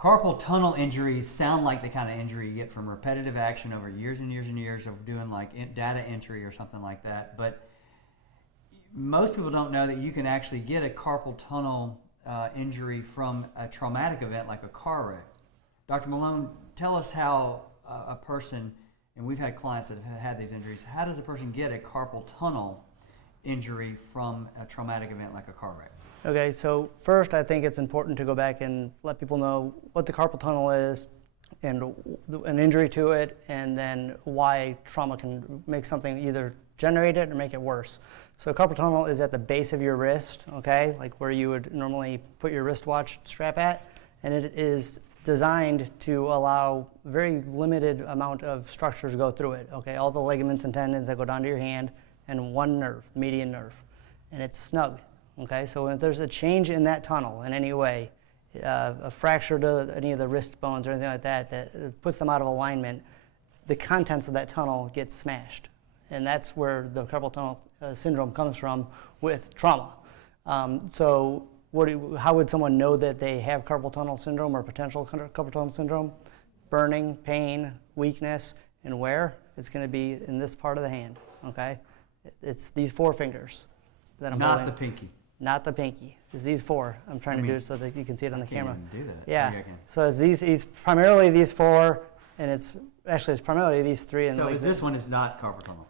Carpal tunnel injuries sound like the kind of injury you get from repetitive action over years and years and years of doing like data entry or something like that. But most people don't know that you can actually get a carpal tunnel injury from a traumatic event like a car wreck. Dr. Malone, tell us how a person, and we've had clients that have had these injuries, how does a person get a carpal tunnel injury from a traumatic event like a car wreck? Okay, so first I think it's important to go back and let people know what the carpal tunnel is and an injury to it, and then why trauma can make something either generate it or make it worse. So carpal tunnel is at the base of your wrist, okay, like where you would normally put your wristwatch strap at, and it is designed to allow very limited amount of structures to go through it, okay, all the ligaments and tendons that go down to your hand, and one nerve, median nerve, and it's snug. Okay, so if there's a change in that tunnel in any way, a fracture to any of the wrist bones or anything like that, that puts them out of alignment, the contents of that tunnel get smashed. And that's where the carpal tunnel syndrome comes from with trauma. So how would someone know that they have carpal tunnel syndrome or potential carpal tunnel syndrome? Burning, pain, weakness, and where? It's going to be in this part of the hand, okay? It's these four fingers that I'm Not holding. the pinky. Not the pinky. It's these four. I'm trying to do it so that you can see it on the camera. Can't even do that. Yeah. Maybe I can. So it's primarily these four, and it's primarily these three. And So like this one is not carpal tunnel?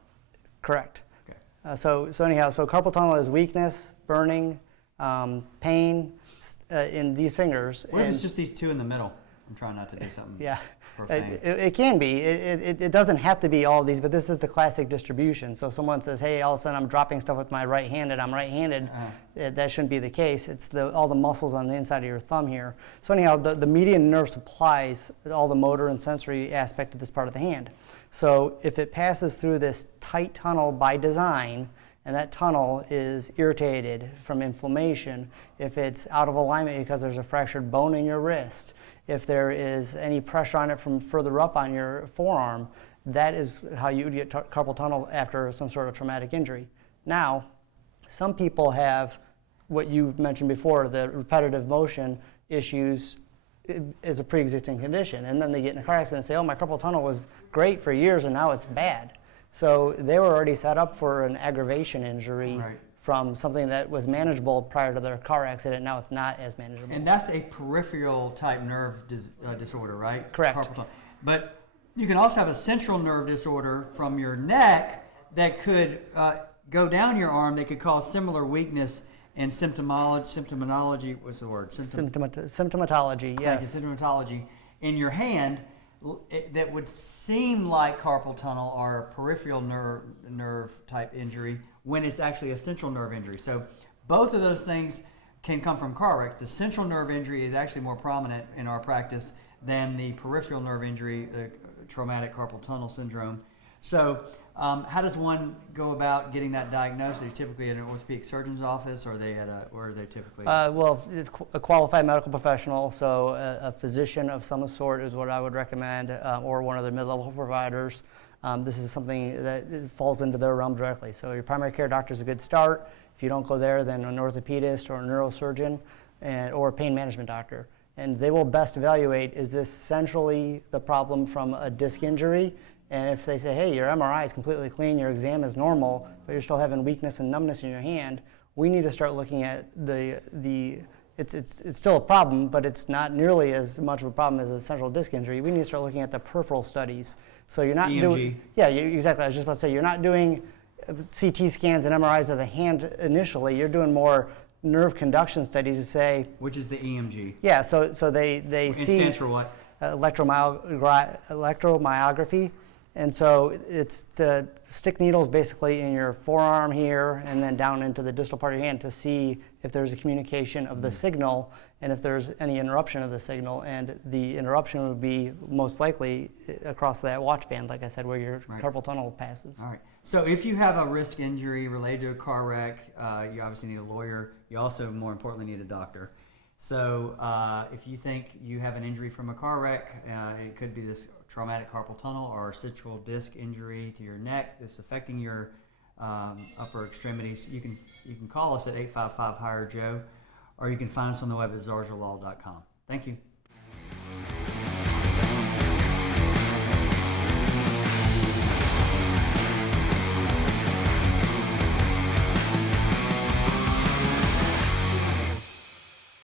Correct. Okay. So anyhow, so carpal tunnel is weakness, burning, pain in these fingers. What if it's just these two in the middle? I'm trying not to do something profane. It can be. It doesn't have to be all of these, but this is the classic distribution. So if someone says, hey, all of a sudden I'm dropping stuff with my right hand and I'm right-handed, that shouldn't be the case. It's all the muscles on the inside of your thumb here. So anyhow, the median nerve supplies all the motor and sensory aspect of this part of the hand. So if it passes through this tight tunnel by design, and that tunnel is irritated from inflammation, if it's out of alignment because there's a fractured bone in your wrist, if there is any pressure on it from further up on your forearm, that is how you would get carpal tunnel after some sort of traumatic injury. Now, some people have what you mentioned before, the repetitive motion issues is a pre-existing condition, and then they get in a car accident and say, oh, my carpal tunnel was great for years and now it's bad. So they were already set up for an aggravation injury from something that was manageable prior to their car accident. Now it's not as manageable. And that's a peripheral type nerve disorder, right? Correct. Carpal tunnel. But you can also have a central nerve disorder from your neck that could go down your arm that could cause similar weakness and symptomatology, what's the word? Symptomatology, yes. Symptomatology in your hand that would seem like carpal tunnel or peripheral nerve type injury when it's actually a central nerve injury. So both of those things can come from car wrecks. The central nerve injury is actually more prominent in our practice than the peripheral nerve injury, the traumatic carpal tunnel syndrome. So how does one go about getting that diagnosed? Are they typically at an orthopedic surgeon's office, or are they where are they typically? Well, it's a qualified medical professional, so a physician of some sort is what I would recommend, or one of the mid-level providers. This is something that falls into their realm directly. So your primary care doctor is a good start. If you don't go there, then an orthopedist or a neurosurgeon or a pain management doctor. And they will best evaluate, is this centrally the problem from a disc injury? And if they say, hey, your MRI is completely clean, your exam is normal, but you're still having weakness and numbness in your hand, we need to start looking at it's still a problem, but it's not nearly as much of a problem as a central disc injury. We need to start looking at the peripheral studies. So you're not doing, exactly. I was just about to say, you're not doing CT scans and MRIs of the hand initially. You're doing more nerve conduction studies to say, which is the EMG. Yeah. So they it see. Stands for what? Electromyography. And so it's to stick needles basically in your forearm here and then down into the distal part of your hand to see if there's a communication of the signal and if there's any interruption of the signal. And the interruption would be most likely across that watch band, like I said, where your carpal tunnel passes. All right. So if you have a risk injury related to a car wreck, you obviously need a lawyer. You also, more importantly, need a doctor. So if you think you have an injury from a car wreck, it could be this traumatic carpal tunnel or central disc injury to your neck that's affecting your upper extremities. You can call us at 855-HIRE-JOE, or you can find us on the web at zarzaurlaw.com. Thank you.